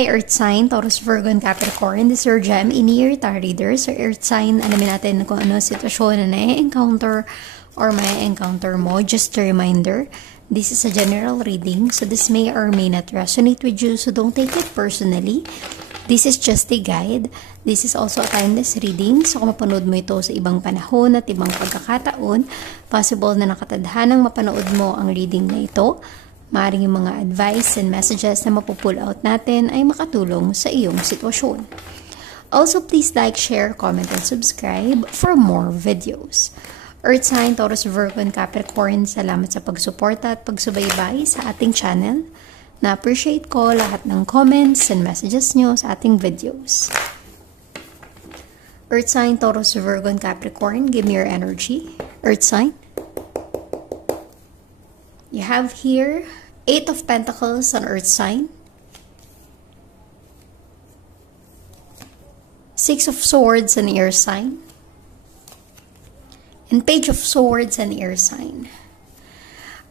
Hi, Earth sign, Taurus, Virgo, and Capricorn. This is your gem, in-year tarot reader. So, Earth sign, alamin natin kung ano sitwasyon na na-encounter or may encounter mo. Just a reminder, this is a general reading. So, this may or may not resonate with you. So, don't take it personally. This is just a guide. This is also a timeless reading. So, kung mapanood mo ito sa ibang panahon at ibang pagkakataon, possible na nakatadhanang mapanood mo ang reading na ito. Maaaring yung mga advice and messages na mapupull out natin ay makatulong sa iyong sitwasyon. Also, please like, share, comment, and subscribe for more videos. Earth sign, Taurus, Virgo, and Capricorn, salamat sa pagsuporta at pagsubaybay sa ating channel. Na-appreciate ko lahat ng comments and messages nyo sa ating videos. Earth sign, Taurus, Virgo, and Capricorn, give me your energy. Earth sign. You have here 8 of Pentacles on Earth sign, 6 of Swords on Air sign, and Page of Swords on Air sign.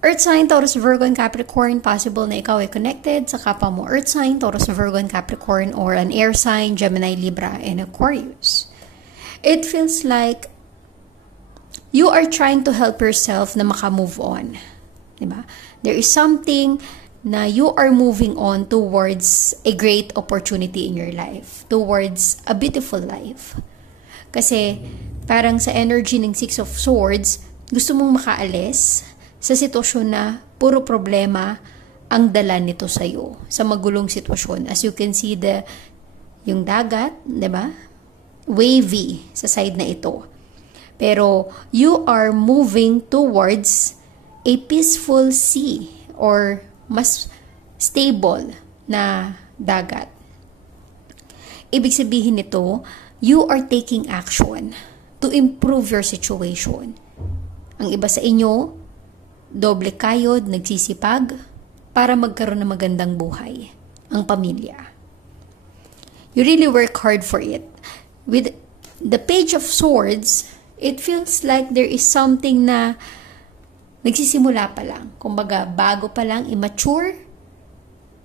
Earth sign, Taurus, Virgo, and Capricorn, possible na ikaw ay connected sa kapwa mo Earth sign, Taurus, Virgo, and Capricorn, or an Air sign, Gemini, Libra, and Aquarius. It feels like you are trying to help yourself na maka-move on. Diba? There is something na you are moving on towards a great opportunity in your life, towards a beautiful life. Kasi parang sa energy ng 6 of Swords, gusto mong makaalis sa sitwasyon na puro problema ang dala nito sa iyo, sa magulong sitwasyon. As you can see, yung dagat, diba? Wavy sa side na ito. Pero you are moving towards a peaceful sea or mas stable na dagat. Ibig sabihin nito, you are taking action to improve your situation. Ang iba sa inyo, doble kayod, nagsisipag para magkaroon ng magandang buhay ang pamilya. You really work hard for it. With the Page of Swords, it feels like there is something na nagsisimula pa lang. Kumbaga, bago pa lang, immature.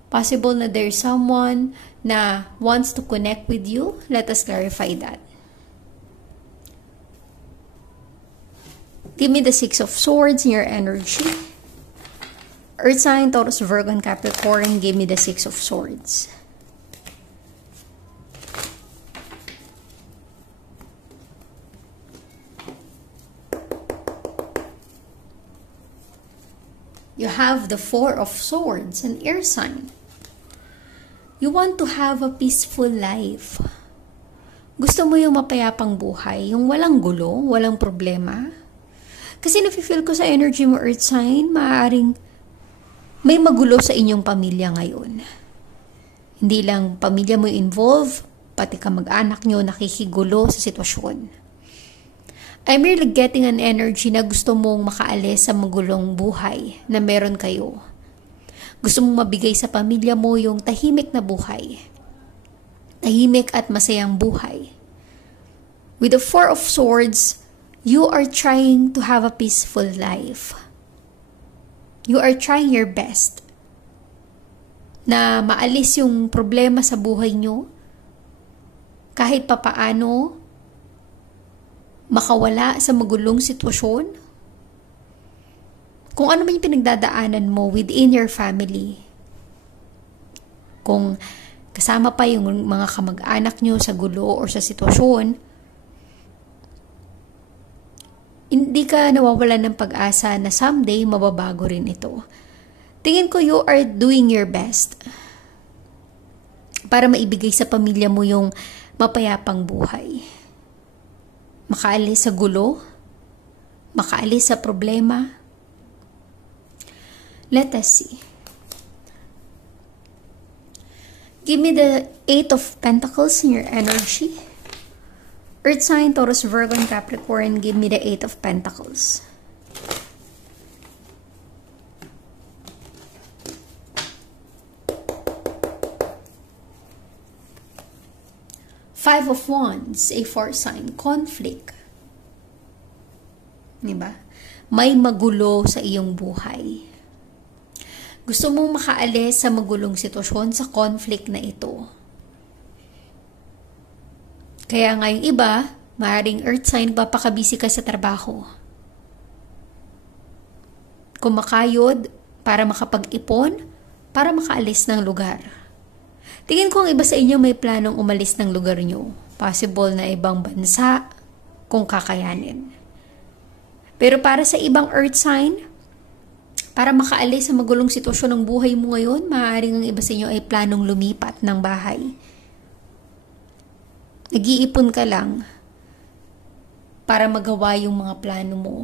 Possible na there's someone na wants to connect with you. Let us clarify that. Give me the 6 of Swords in your energy. Earth sign, Taurus, Virgo, and Capricorn, give me the 6 of Swords. You have the 4 of Swords, an air sign. You want to have a peaceful life. Gusto mo yung mapayapang buhay, yung walang gulo, walang problema. Kasi nafe-feel ko sa energy mo, Earth sign, maaaring may magulo sa inyong pamilya ngayon. Hindi lang pamilya mo involved, pati kamag-anak nyo nakikigulo sa sitwasyon. I'm really getting an energy na gusto mong makaalis sa magulong buhay na meron kayo. Gusto mong mabigay sa pamilya mo yung tahimik na buhay. Tahimik at masayang buhay. With the 4 of Swords, you are trying to have a peaceful life. You are trying your best na maalis yung problema sa buhay nyo. Kahit papaano, makawala sa magulong sitwasyon. Kung ano man yung pinagdadaanan mo within your family. Kung kasama pa yung mga kamag-anak nyo sa gulo or sa sitwasyon, hindi ka nawawalan ng pag-asa na someday mababago rin ito. Tingin ko you are doing your best para maibigay sa pamilya mo yung mapayapang buhay. Makaalis sa gulo, makaalis sa problema. Let us see. Give me the 8 of Pentacles in your energy. Earth sign, Taurus, Virgo, and Capricorn, give me the 8 of Pentacles. Five of Wands, a 4 sign, conflict. Diba? May magulo sa iyong buhay. Gusto mong makaalis sa magulong sitwasyon, sa conflict na ito. Kaya nga yung iba, maaaring earth sign, papakabisi ka sa trabaho. Kumakayod para makapag-ipon, para makaalis ng lugar. Tingin ko ang iba sa inyo may planong umalis ng lugar nyo. Possible na ibang bansa, kung kakayanin. Pero para sa ibang earth sign, para makaalis sa magulong sitwasyon ng buhay mo ngayon, maaaring ang iba sa inyo ay planong lumipat ng bahay. Nag-iipon ka lang para magawa yung mga plano mo.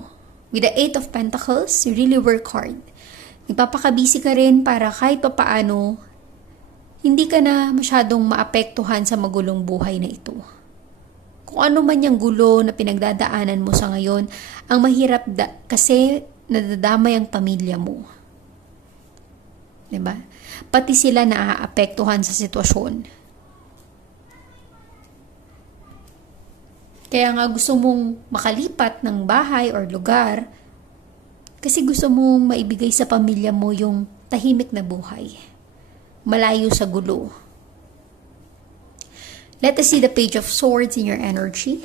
With the 8 of Pentacles, you really work hard. Nagpapakabisi ka rin para kahit papaano, hindi ka na masyadong maapektuhan sa magulong buhay na ito. Kung ano man yung gulo na pinagdadaanan mo sa ngayon, ang mahirap kasi nadadamay ang pamilya mo. Diba? Pati sila naaapektuhan sa sitwasyon. Kaya nga gusto mong makalipat ng bahay or lugar kasi gusto mong maibigay sa pamilya mo yung tahimik na buhay. Malayo sa gulo. Let us see the Page of Swords in your energy.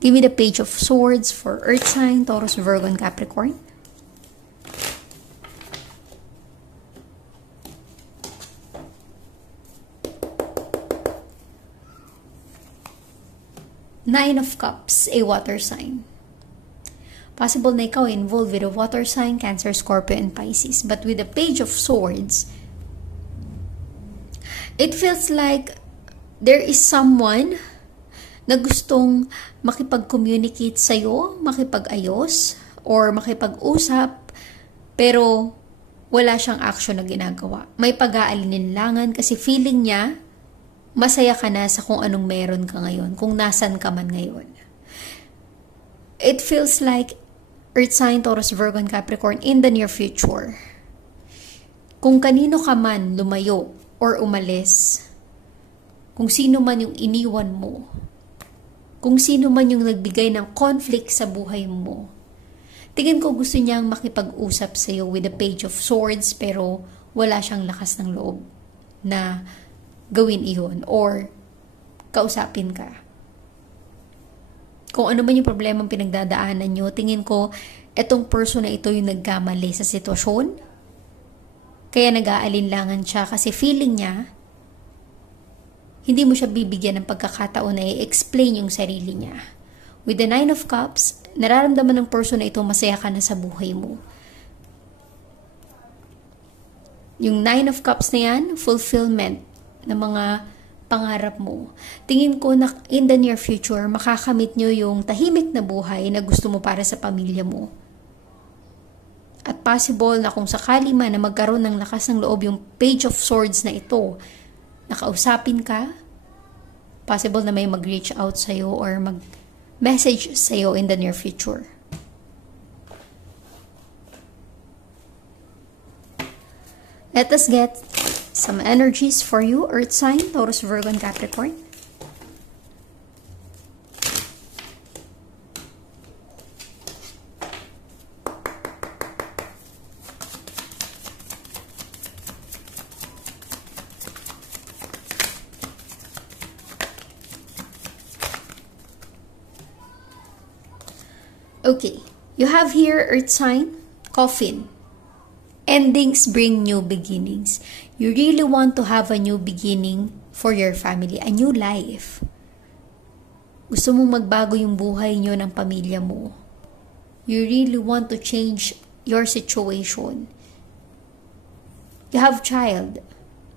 Give me the Page of Swords for Earth sign, Taurus, Virgo, and Capricorn. Nine of Cups, a water sign. Possible na ikaw involved with a water sign, Cancer, Scorpio, and Pisces. But with the Page of Swords, it feels like there is someone na gustong makipag-communicate sa'yo, makipag-ayos, or makipag-usap, pero wala siyang action na ginagawa. May pag-aalinlangan kasi feeling niya, masaya ka na sa kung anong meron ka ngayon, kung nasan ka man ngayon. It feels like Earth sign, Taurus, Virgo, and Capricorn in the near future. Kung kanino ka man lumayo or umalis, kung sino man yung iniwan mo, kung sino man yung nagbigay ng conflict sa buhay mo, tingin ko gusto niyang makipag-usap sa iyo with the Page of Swords pero wala siyang lakas ng loob na gawin iyon or kausapin ka. Kung ano man yung problema ang pinagdadaanan nyo, tingin ko etong person na ito yung nagkamali sa sitwasyon. Kaya nag-aalinlangan siya kasi feeling niya hindi mo siya bibigyan ng pagkakataon na i-explain yung sarili niya. With the Nine of Cups, nararamdaman ng person na ito masaya ka na sa buhay mo. Yung Nine of Cups na yan, fulfillment ng mga pangarap mo. Tingin ko na in the near future, makakamit nyo yung tahimik na buhay na gusto mo para sa pamilya mo. At possible na kung sakali man na magkaroon ng lakas ng loob yung Page of Swords na ito, nakausapin ka, possible na may mag-reach out sa'yo or mag-message sa'yo in the near future. Let us get some energies for you, Earth sign, Taurus, Virgo, and Capricorn. Okay, you have here Earth sign, Coffin. Endings bring new beginnings. You really want to have a new beginning for your family, a new life. Gusto mong magbago yung buhay nyo ng pamilya mo. You really want to change your situation. You have child,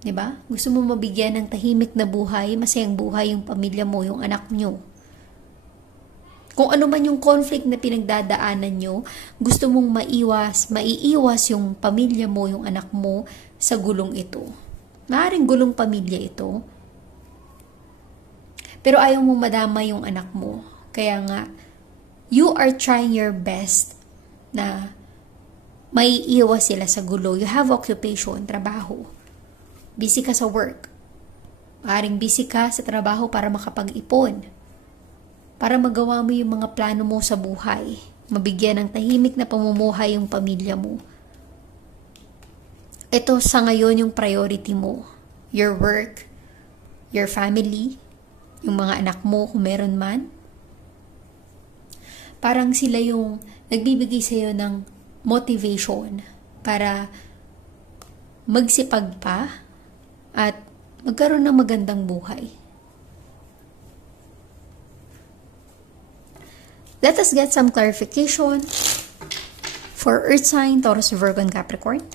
di ba? Gusto mong mabigyan ng tahimik na buhay, masayang buhay yung pamilya mo, yung anak nyo. Kung ano man yung conflict na pinagdadaanan nyo, gusto mong maiiwas yung pamilya mo, yung anak mo sa gulong ito. Maaaring gulong pamilya ito. Pero ayaw mong madama yung anak mo. Kaya nga, you are trying your best na maiiwas sila sa gulo. You have occupation, trabaho. Busy ka sa work. Maaaring busy ka sa trabaho para makapag-ipon. Para magawa mo yung mga plano mo sa buhay. Mabigyan ng tahimik na pamumuhay yung pamilya mo. ito sa ngayon yung priority mo. Your work, your family, yung mga anak mo kung meron man. Parang sila yung nagbibigay sa'yo ng motivation para magsipag pa at magkaroon ng magandang buhay. Let us get some clarification for Earth sign, Taurus, Virgo, and Capricorn.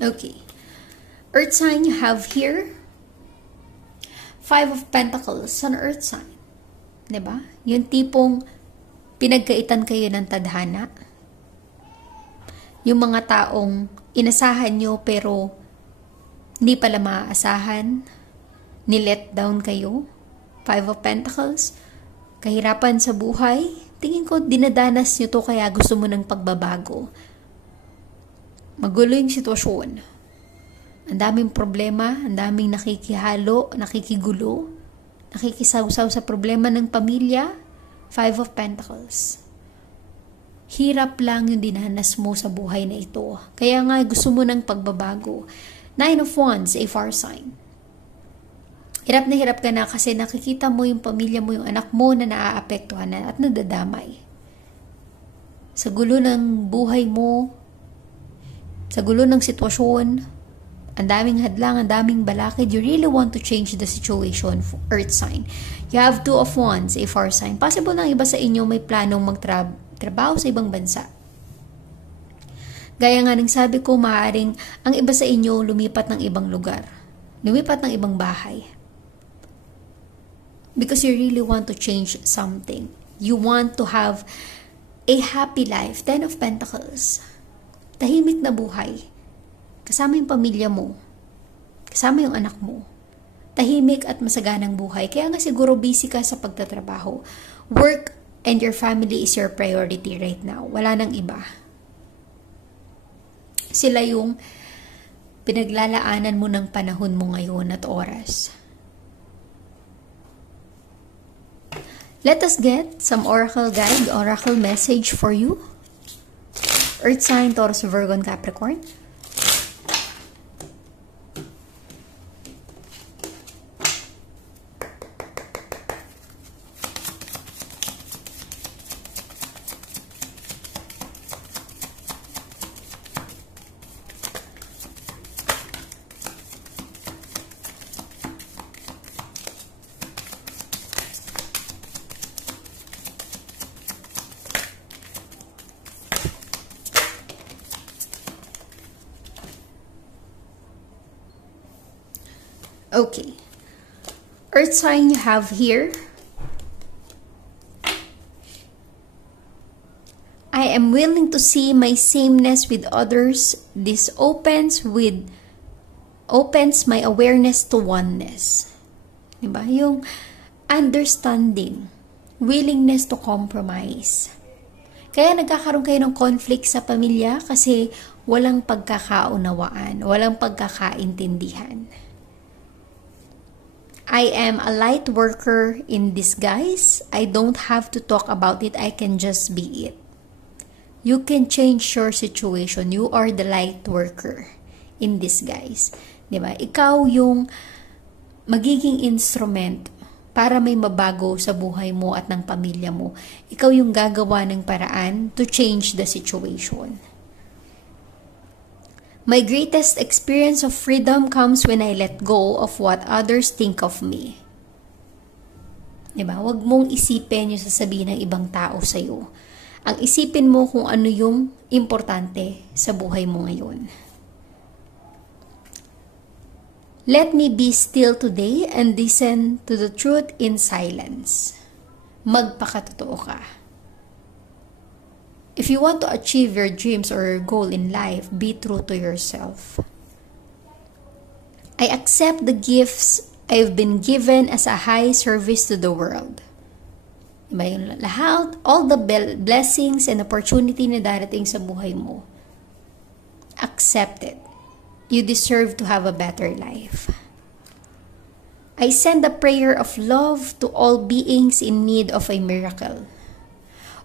Okay. Earth sign, you have here Five of Pentacles sa Earth sign. Diba? Yung tipong pinagkaitan kayo ng tadhana. Yung mga taong inasahan nyo pero hindi pala maaasahan. Ni-let down kayo. Five of Pentacles. Kahirapan sa buhay. Tingin ko dinadanas nyo to kaya gusto mo ng pagbabago. Magulo yung sitwasyon. Ang daming problema, ang daming nakikihalo, nakikigulo, nakikisawsaw sa problema ng pamilya. Five of Pentacles. Hirap lang yung dinanas mo sa buhay na ito. Kaya nga gusto mo ng pagbabago. Nine of Wands, a fire sign. Hirap na ka na kasi nakikita mo yung pamilya mo, yung anak mo na naaapektuhan na at nadadamay. Sa gulo ng buhay mo, sa gulo ng sitwasyon, ang daming hadlang, ang daming balakid, you really want to change the situation, Earth sign. You have Two of Wands, a fire sign. Possible na iba sa inyo may planong magtrabaho sa ibang bansa. Gaya nga ng sabi ko, maaaring ang iba sa inyo lumipat ng ibang lugar. Lumipat ng ibang bahay. Because you really want to change something. You want to have a happy life. Ten of Pentacles. Tahimik na buhay. Kasama yung pamilya mo. Kasama yung anak mo. Tahimik at masaganang buhay. Kaya nga siguro busy ka sa pagtatrabaho. Work and your family is your priority right now. Wala nang iba. Sila yung pinaglalaanan mo ng panahon mo ngayon at oras. Let us get some oracle guide, oracle message for you. Earth sign, Taurus, Virgo, and Capricorn. Okay. Earth sign, you have here. I am willing to see my sameness with others. This opens my awareness to oneness. Diba? Yung understanding, willingness to compromise. Kaya nagkakaroon kayo ng conflict sa pamilya kasi walang pagkakaunawaan, walang pagkakaintindihan. I am a light worker in disguise. I don't have to talk about it. I can just be it. You can change your situation. You are the light worker in disguise. Diba? Ikaw yung magiging instrument para may mabago sa buhay mo at ng pamilya mo. Ikaw yung gagawa ng paraan to change the situation. My greatest experience of freedom comes when I let go of what others think of me. Diba? Huwag mong isipin yung sasabihin ng ibang tao sa'yo. Ang isipin mo kung ano yung importante sa buhay mo ngayon. Let me be still today and listen to the truth in silence. Magpakatotoo ka. If you want to achieve your dreams or your goal in life, be true to yourself. I accept the gifts I've been given as a high service to the world. Diba yung lahat, all the blessings and opportunity na darating sa buhay mo, accept it. You deserve to have a better life. I send a prayer of love to all beings in need of a miracle.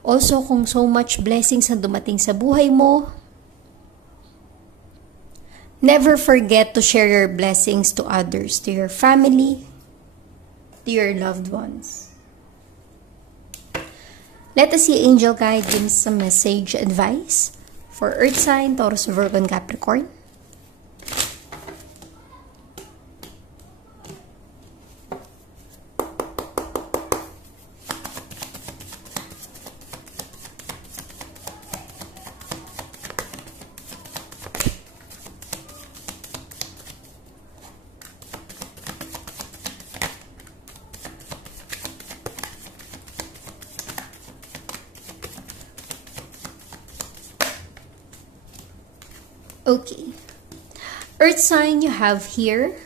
Also, kung so much blessings ang dumating sa buhay mo, never forget to share your blessings to others, to your family, to your loved ones. Let us see angel guide give some message advice for Earth sign, Taurus, Virgo, and Capricorn. Okay. Earth sign, you have here,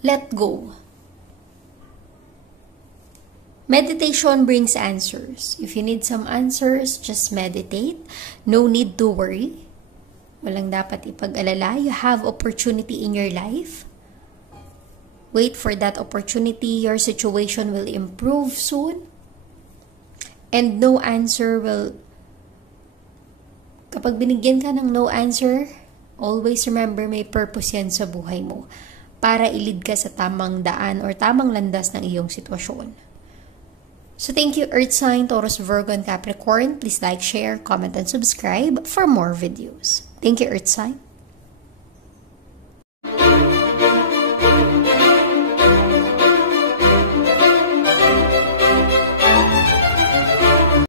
let go. Meditation brings answers. If you need some answers, just meditate. No need to worry. Walang dapat ipag-alala. You have opportunity in your life. Wait for that opportunity. Your situation will improve soon. And no answer will... Kapag binigyan ka ng no answer, always remember may purpose yan sa buhay mo para ilid ka sa tamang daan or tamang landas ng iyong sitwasyon. So thank you Earth sign, Taurus, Virgo, and Capricorn. Please like, share, comment, and subscribe for more videos. Thank you Earth sign.